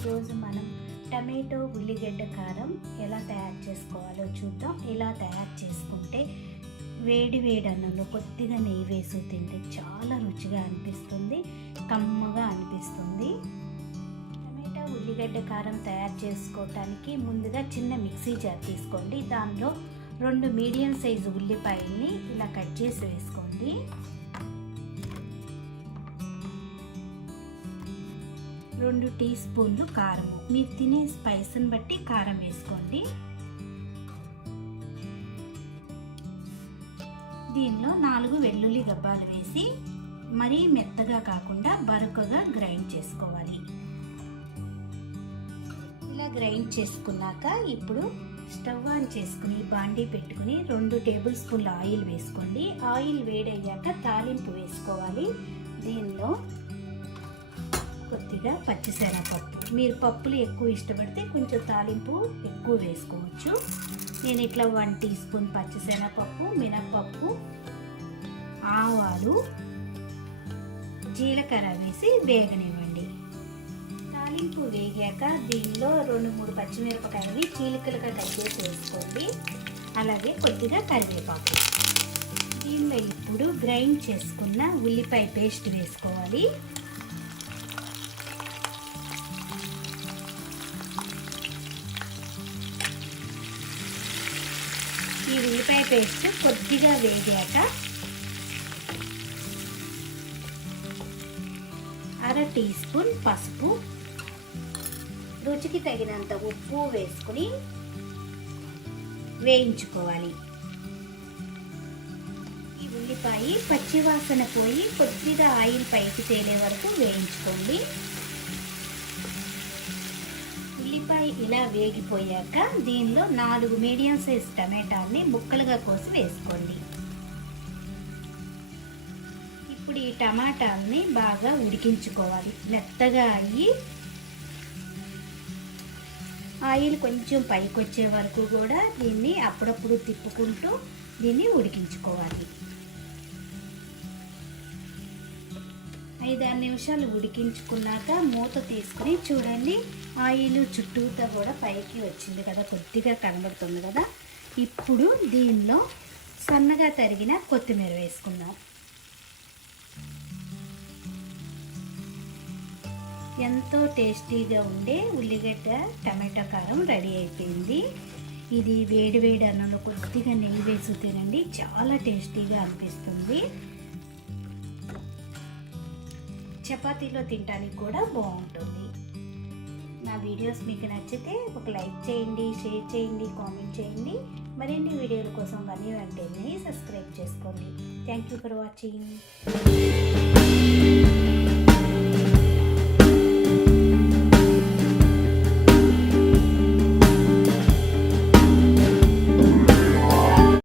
ఈరోజు మనం టమాటో ఉల్లిగడ్డ కారం ఎలా తయారు చేసుకోవాలో చూద్దాం. ఎలా తయారు చేసుకుంటే వేడి వేడి అన్నంలో కొద్దిగా నెయ్యి వేసి తింటే చాలా రుచిగా అనిపిస్తుంది, కమ్మగా అనిపిస్తుంది. టమాటో ఉల్లిగడ్డ కారం తయారు చేసుకోవటానికి ముందుగా చిన్న మిక్సీ జార్ తీసుకోండి. దానిలో 2 మీడియం సైజు ఉల్లిపాయల్ని ఇలా కట్ చేసి వేసుకోండి. 2 టీ స్పూన్లు కారం, మీరు తినే స్పైస్ని బట్టి కారం వేసుకోండి. దీనిలో 4 వెల్లుల్లి గబ్బాలు వేసి మరీ మెత్తగా కాకుండా బరకగా గ్రైండ్ చేసుకోవాలి. ఇలా గ్రైండ్ చేసుకున్నాక ఇప్పుడు స్టవ్ ఆన్ చేసుకుని బాండీ పెట్టుకుని 2 టేబుల్ స్పూన్ల ఆయిల్ వేసుకోండి. ఆయిల్ వేడయ్యాక తాలింపు వేసుకోవాలి. దీనిలో కొద్దిగా పచ్చిశనగపప్పు, మీరు పప్పులు ఎక్కువ ఇష్టపడితే కొంచెం తాలింపు ఎక్కువ వేసుకోవచ్చు. నేను ఇట్లా 1 టీ స్పూన్ పచ్చిశనగపప్పు, మినప్పప్పు, ఆవాలు, జీలకర్ర వేసి వేగనివ్వండి. తాలింపు వేగాక దీనిలో 2-3 పచ్చిమిరపకాయలు చీలికలుగా కట్ చేసి వేసుకోండి. అలాగే కొద్దిగా కరివేపాకు. దీనిలో ఇప్పుడు గ్రైండ్ చేసుకున్న ఉల్లిపాయ పేస్ట్ వేసుకోవాలి. ఈ ఉల్లిపాయ పేస్ట్ కొద్దిగా వేగాక 1/2 టీ స్పూన్ పసుపు, రుచికి తగినంత ఉప్పు వేసుకుని వేయించుకోవాలి. ఈ ఉల్లిపాయ పచ్చివాసన పోయి కొద్దిగా ఆయిల్ పైకి తేలే వరకు వేయించుకోండి. ఉల్లిపాయ ఇలా వేగిపోయాక దీనిలో 4 మీడియం సైజ్ టమాటాలని ముక్కలుగా కోసి వేసుకోండి. ఇప్పుడు ఈ టమాటాలని బాగా ఉడికించుకోవాలి. మెత్తగా అయ్యి ఆయిల్ కొంచెం పైకి వచ్చే వరకు కూడా దీన్ని అప్పుడప్పుడు తిప్పుకుంటూ దీన్ని ఉడికించుకోవాలి. 5-6 నిమిషాలు ఉడికించుకున్నాక మూత తీసుకుని చూడండి, ఆయిల్ చుట్టూతా కూడా పైకి వచ్చింది కదా, కొద్దిగా కనబడుతుంది కదా. ఇప్పుడు దీనిలో సన్నగా తరిగిన కొత్తిమీర వేసుకుందాం. ఎంతో టేస్టీగా ఉండే ఉల్లిగడ్డ టమాటో కారం రెడీ అయిపోయింది. ఇది వేడి వేడి అన్నంలో కొద్దిగా నెయ్యి వేసి తినండి, చాలా టేస్టీగా అనిపిస్తుంది. చపాతీలో తినడానికి కూడా బాగుంటుంది. నా వీడియోస్ మీకు నచ్చితే ఒక లైక్ చేయండి, షేర్ చేయండి, కామెంట్ చేయండి. మరిన్ని వీడియోల కోసం VANI వెంటనే సబ్స్క్రైబ్ చేసుకోండి. Thank you for watching.